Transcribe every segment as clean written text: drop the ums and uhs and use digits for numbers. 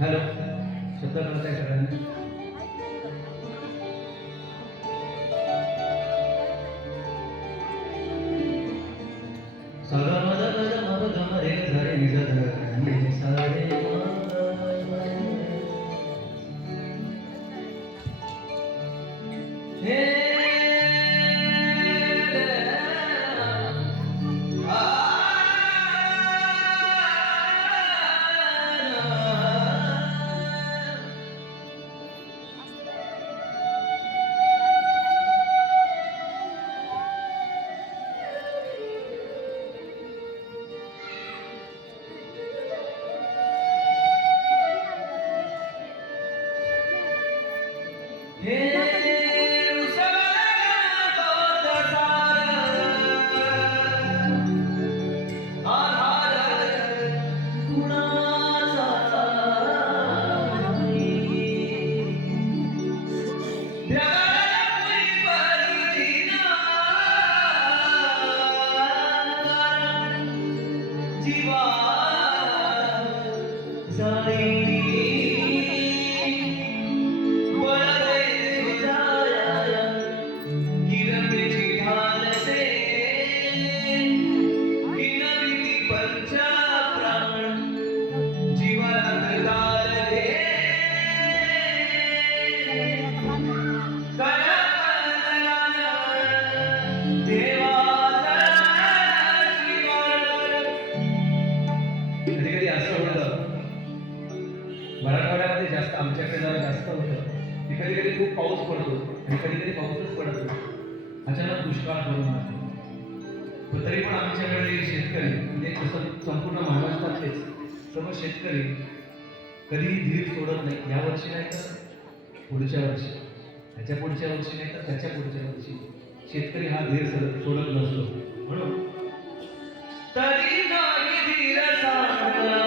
Hello, शब्द कळताय सगळ्यांना? सागा माझा माझा माझा गमा रे झारे निजा धर सारे हे मराठवाड्यामध्ये जास्त आमच्याकडे जरा जास्त होतं की कधी कधी खूप पाऊस पडतो आणि कधी कधी पाऊसच पडत नाही, अचानक दुष्काळ पडून जातो. पण तरी पण आमच्याकडे शेतकरी म्हणजे तसं संपूर्ण महाराष्ट्रातलेच सर्व शेतकरी कधी धीर सोडत नाही. या वर्षी नाही तर पुढच्या वर्षी, त्याच्या पुढच्या वर्षी नाही तर त्याच्या पुढच्या वर्षी शेतकरी हा धीर सोडत नसतो. म्हणून तरी नाही धीर सावला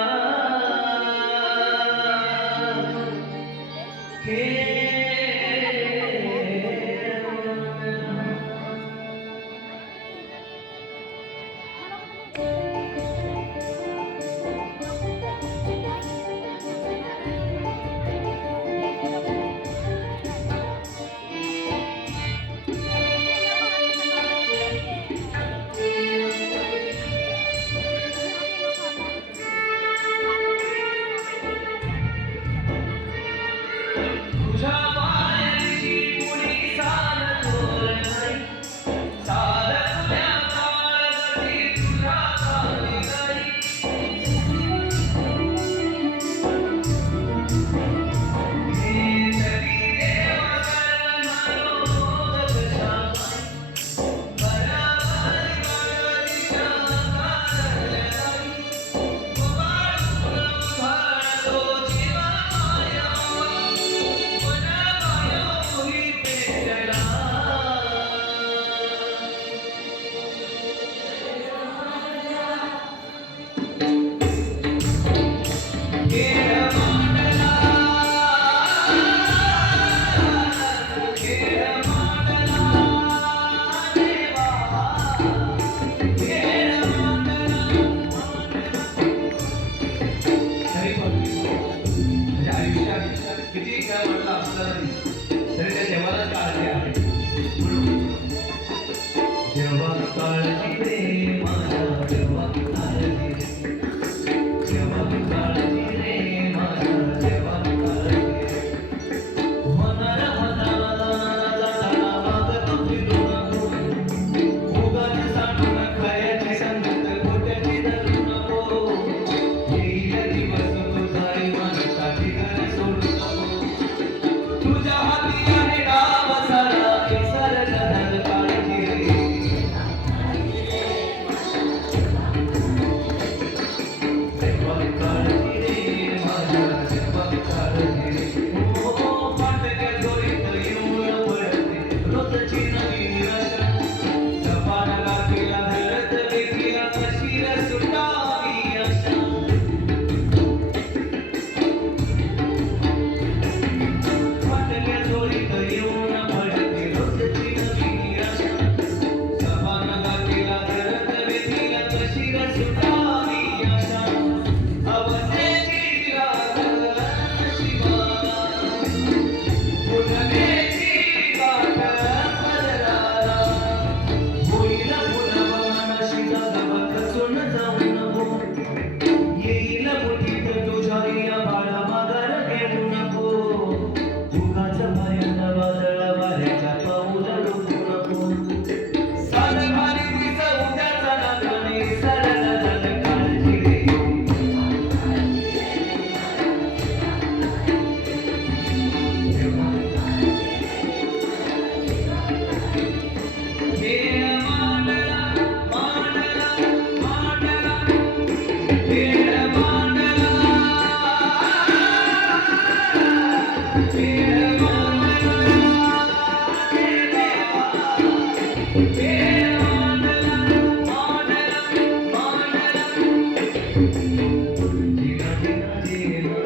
जीना जीना जीना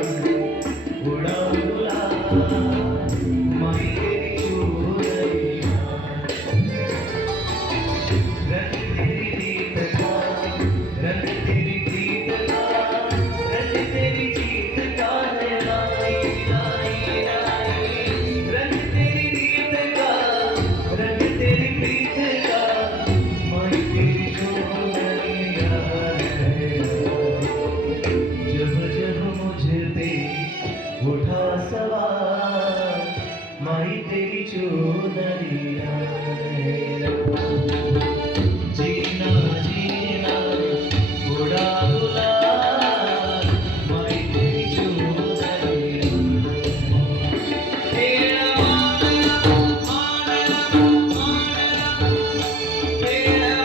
उड़ा उड़ा माही तेरी चूड़िया रंग तेरी जीत का रंग तेरी जीत का रंग तेरी जीत का है लाई लाई लाई रंग तेरी जीत का रंग तेरी प्रीत का माही तेरी चूड़िया जब जब मुझ पे उठा सवार माही तेरी चूड़िया जीना जीना उड़ा उड़ा माही तेरी चूड़िया तेरा मानना मानना मानना तेरा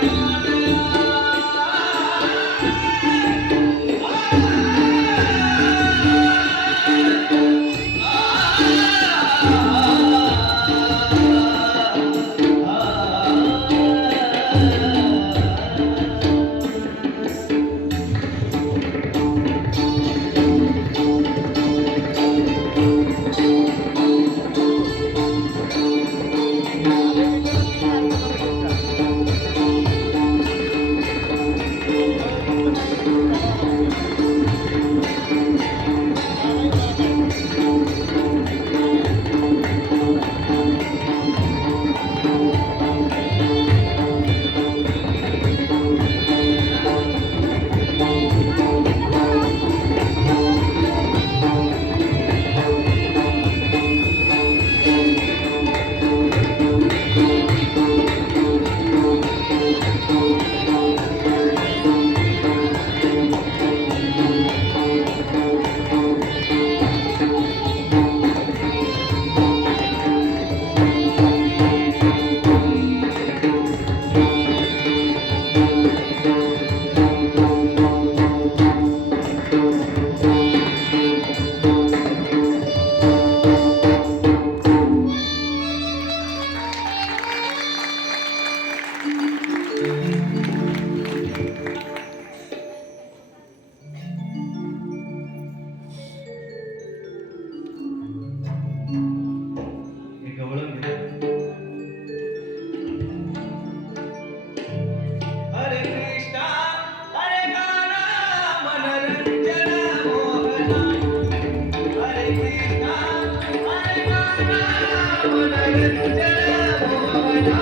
एक गवळण घे. हरे कृष्णा हरे गाना मनोरंजन मोहना हरे कृष्णा हरे गाना मनोरंजन मोहना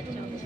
याच्यावर